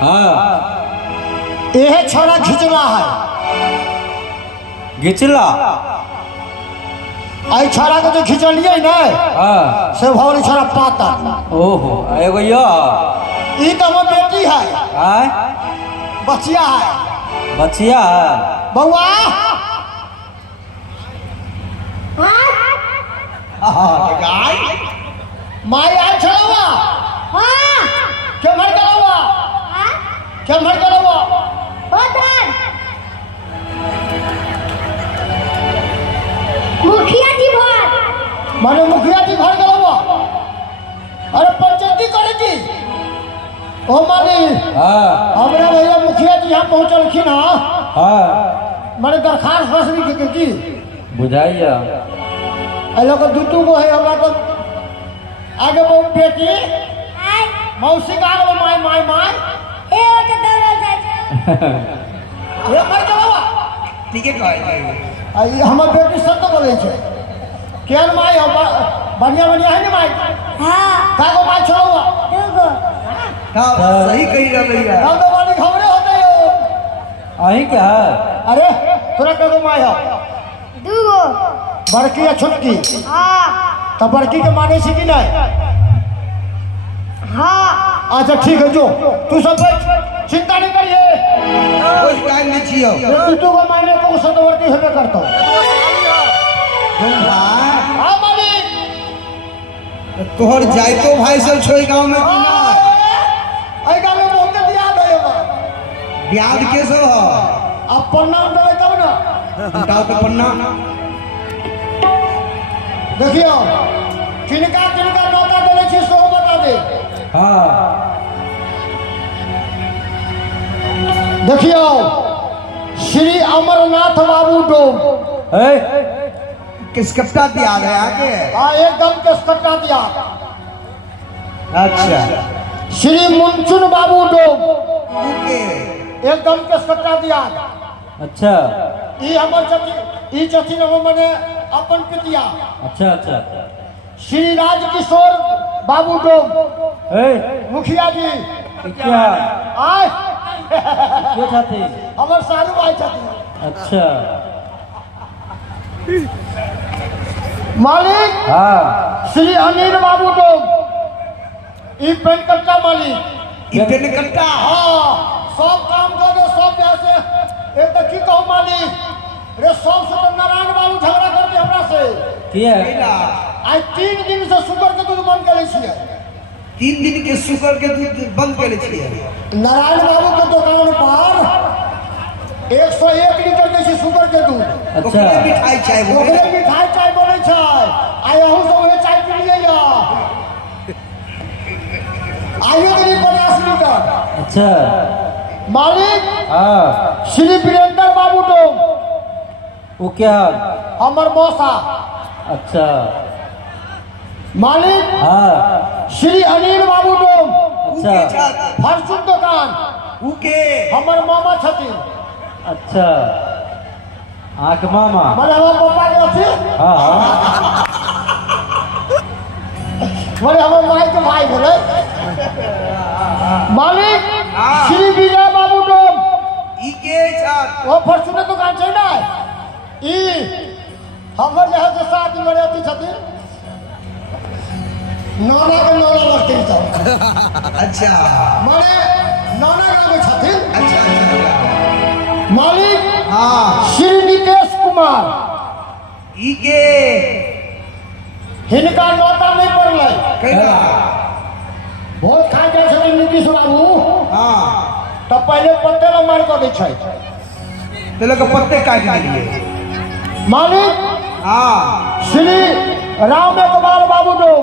हाँ यह छोरा खिचला है। घिचला आई छोरा को जो खिचलिए ना हाँ से भौली छोरा पाता। ओहो एगो यो ई तो हमर बेटी है, आय बचिया है। बचिया है बउआ माई आए छोड़वा क्या मर गलवा क्या मर गलवा मुखिया जी भर माने मुखिया जी घर गलवा। अरे पंचायती करे की ओ मानी हाँ हमरा भैया मुखिया जी यहाँ पहुँचलखिन हाँ हाँ माने दरखास्त फसली की बुझाइया लोग दू गो है हमरा तो आगे वो बेटी मौसी का आगे my my my A okay दौड़ जाए ये मर गलवा। ठीक है कह आई हमर बेटी सत्य बोले छे केन माय हम बढ़िया बढ़िया है ना माय हां कागो माय छोड़वा दुगो सही कही रहा भैया हम तो वाली खबरें होते हो। अही क्या है अरे तोरा कागो माय है दुगो बड़की या छोटकी हां तो बड़की के माने से कि नहीं। हां अच्छा ठीक है जो तू सब बैठ चिंता नहीं करिए कोई काम नहीं छियो तू को मायने को सदवर्ती हेबे करता तुम भाई हां मालिक तोहर जायतो भाई सब छोड़ गांव में आई गाँव में बहुत याद है ब्याज के सो अब पन्ना उठे तब ना उठाओ तो पन्ना देखियो किनका किनका नौका देने छी सो बता दे। हाँ देखियो श्री अमरनाथ बाबू डोम किस कट्टा दिया है आगे हाँ एकदम के कट्टा दिया। अच्छा श्री मुनचुन बाबू डोम ओके एकदम के कट्टा दिया। अच्छा ई हमर जति ई जति हम मने अपन पितिया अच्छा अच्छा श्री राजकिशोर बाबू डोम मुखिया जी क्या आए क्यों चाहते हमर सारू भाई छथिन। अच्छा मालिक हाँ श्री अनिल बाबू डोम ई पेन कट्टा मालिक इतने कट्टा हाँ सब काम कर दो सब जैसे एक तो की कहूँ मालिक रे सब से तो नारायण बाबू झगड़ा करते हमरा से किया आज 3 दिन से शुगर के दूध बंद करे छिए 3 दिन के शुगर के दूध बंद करे छिए नारायण बाबू के दुकान पर 101 लीटर के शुगर के दूध अच्छा ओकरे मिठाई चाय बोले ओकरे मिठाई चाय बोले छै आय अहू सब ओहे चाय पी लिए या आइयो देली 50 लीटर। अच्छा मालिक हाँ श्री वीरेंद्र बाबू डोम वो क्या हमर मौसा। अच्छा मालिक हाँ श्री अनिल बाबू डोम अच्छा फॉर्चून दुकान ओके हमर मामा छथिन। अच्छा आँख मामा मने हमर पापा के अथी हाँ हाँ मने हमर माई के भाई भेलै। मालिक श्री विजय बाबू डोम ई के छात वो फॉर्चून दुकान छै ना ई हमर यहाँ से साथ में रहती छथिन नाना के नाना लगते सब अच्छा माने नाना के छथिन। अच्छा अच्छा मालिक हाँ श्री नितेश कुमार ई के हिनका नौता नहीं पड़लै कैला भोज खा जाए छथिन नीतीश बाबू हाँ तब पहले पत्ते ला मार कर दै छै। तेल के पत्ते काट दिए मालिक हाँ श्री राम इकबाल बाबू डोम